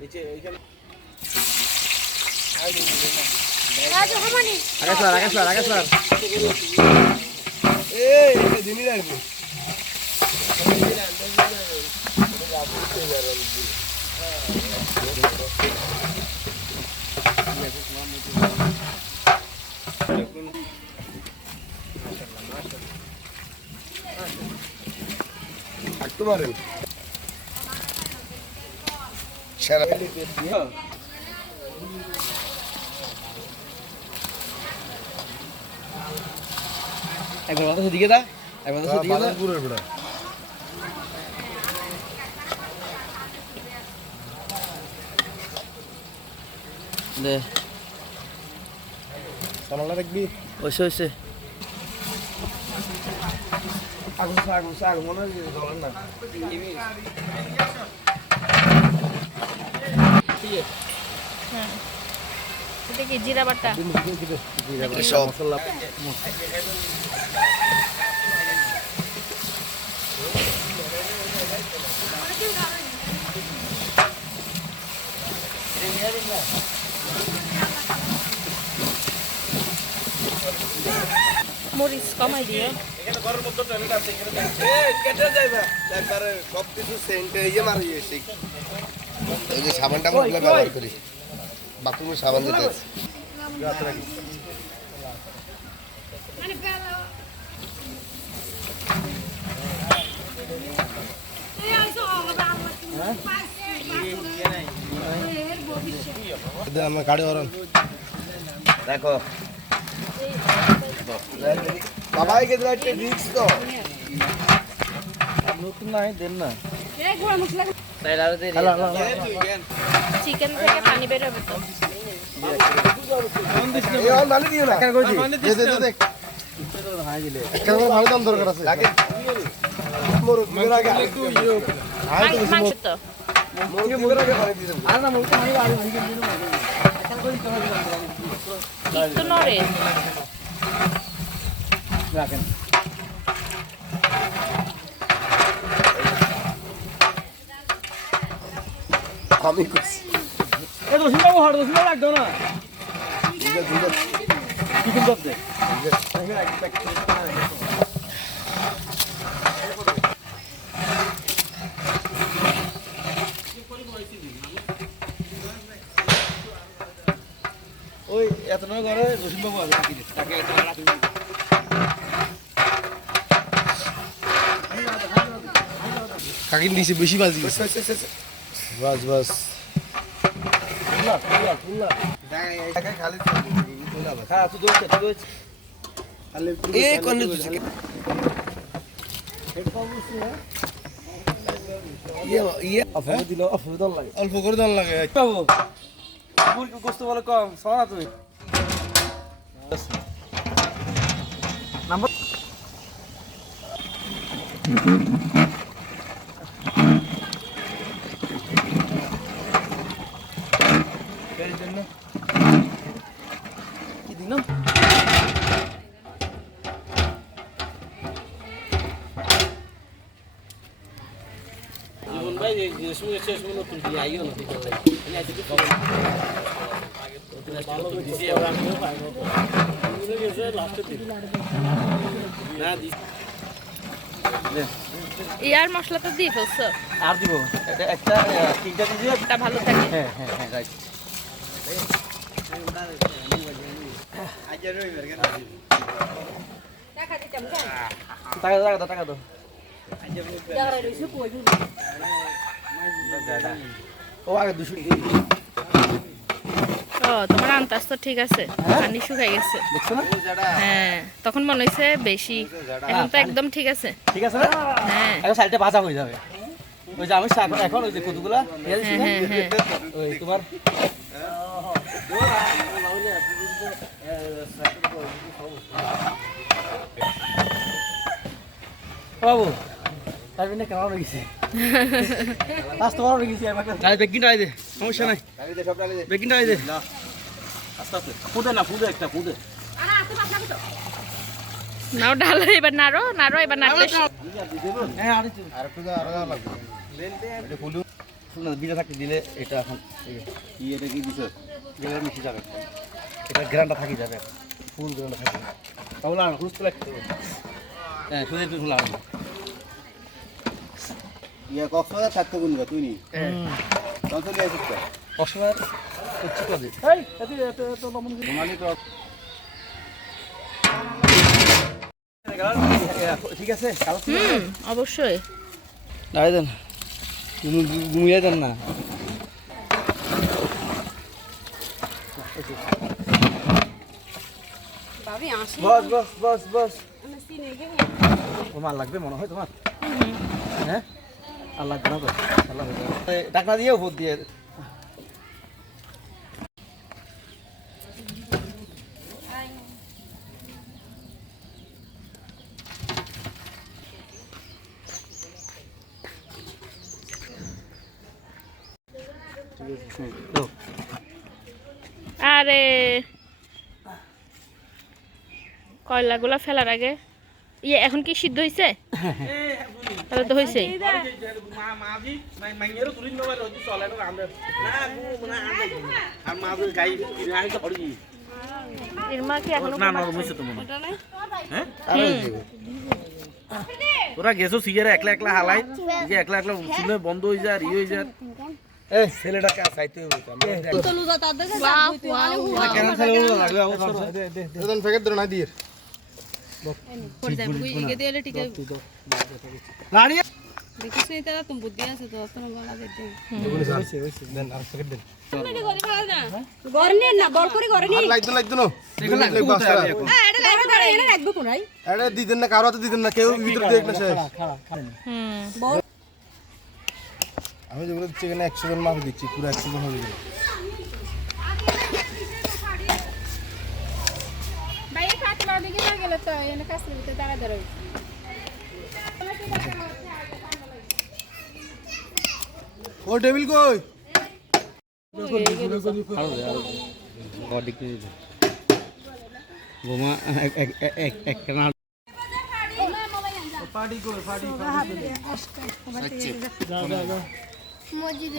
নিচে এইখানে এই এটা দিনই রাখবো তোমার সারা একবার মাথা দিকে দা একবার মাথা দিকে দা পুরো বড় দে সালালা রাখবি ওইসে ওইসে আগুন মনে হয় জ্বলেন না হ্যাঁ এটা কি জিরা বাটা সব মশলা মরিচ কমাই দিও এখানে ঘরের মধ্যে টয়লেট আছে এখানে কেটে যাইবা একবারে সব কিছু সেন্ট ইয়ে মারিয়েছি এই যে সাবানটা আমরা ব্যবহার করি বাথরুমের সাবান দিতে আছে রাত রাখি মানে বেলা এই আইছো আল্লাহ আমার গাড়ি ওরন দেখো বাবাই কে দিলা একটা রিস্ক তো নতুন নাই দেন না এই গোড়া মশলা তাইলা দে চিকেন থেকে পানি বের হবে তো এই অন ডালি দিও না কেন কইছি দে হাই দিলে কেন ভালো দাম দরকার আছে লাগে মোর আগে একটু মাংস তো মোর আগে ভালো দিও আর না মোর পানি আগে ভিগে দিও না কেন কইছি তোমার একটু নড়ে রাখেন আমি কইছি এ দোষী বাবু হাড় দোষী বাবু একদম না চিকেন চপ দে ওই এত নয় ঘরে দোষী বাবু আছে তাকে কাকিন দিছে বেশি বাজি বাস বাস অল্প করে দল লাগে গোস্ত বলে কম সরা তুমি নাম্বার কি দিলাম জীবন ভাই যে সময় শেষ মনে তুমি আইও না ঠিক আছে আমি আজকে তো আগে তো ভালো দিছি আমরা আমিও পাইবো মনে গেছে লাস্টে দিন না দি ইয়ার মশলা তো দিয়ে ফেলছো আর দিব একটা তিনটা দিয়ে এটা ভালো থাকে হ্যাঁ হ্যাঁ হ্যাঁ রাইট টাকা দাও ও আগে 200 ও তোমার আন্দাজ তো ঠিক আছে পানি শুকাই গেছে দেখছো না হ্যাঁ তখন মনে হচ্ছে বেশি এখন তো একদম ঠিক আছে ঠিক আছে না হ্যাঁ এখন সাইডটা ভাজা হয়ে যাবে ওই যে আমি এখন ওই যে কতগুলা হ্যাঁ হ্যাঁ ওই তোমার বাবু তার বিনা কেমন হয়ে গেছে আজ তোমার হয়ে গেছে গাড়ি বেকিং ডাই দে সমস্যা নাই বেকিং ডাই দে আস্তে আস্তে ফুদে না ফুদে একটা ফুদে নাও ডালো এবার নাড়ো এবার নাড়তে হ্যাঁ আর একটু আর একটু আরো লাগবে না বিলে থাকতে দিলে এটা এখন কি এটা কি দিছ গেলে মিশে যাবে এটা গ্রান্ডটা থাকি যাবে ফুল গ্রান্ডটা থাকি তাহলে আর খুঁজতে লাগতে হ্যাঁ শুনে তুই খোলা ইয়া কক্সবাজার থাকতে কোন গা তুই নি তখন চলে আসিস তো কসমে হচ্ছে কবে এই এত লবণ ঘুমালি তো ঠিক আছে কালো অবশ্যই দাঁড়াই দেন ঘুমিয়ে দেন না বস বস বস বস তোমার লাগবে মনে হয় তোমার হ্যাঁ আর লাগবে না তো টাকা দিয়েও ভোট দিয়ে আরে কয়লাগুলো ফেলার আগে ইয়ে এখন কি সিদ্ধ হয়েছে তাহলে তো হয়েছে এর মা কি এখনো তোরা গেছো সিগারে একলা একলা হালাই যে একলা একলা চুলে বন্ধ হয়ে যায় ই হয়ে যায় এই ছেলেটাকে চাইতে হবে কেন ছেলে লাগবে দুজন প্যাকেট ধরে না দিয়ে দিতেন না কারো হাতে দিতেন না কেউ ভিতরে দেখ না শেষ আমি যেগুলো দিচ্ছি এখানে 100 জন মাছ দিচ্ছি পুরো 100 জন হবে ও টেবিল কই বোমা একটা না পার্টি কই পার্টি মসজিদ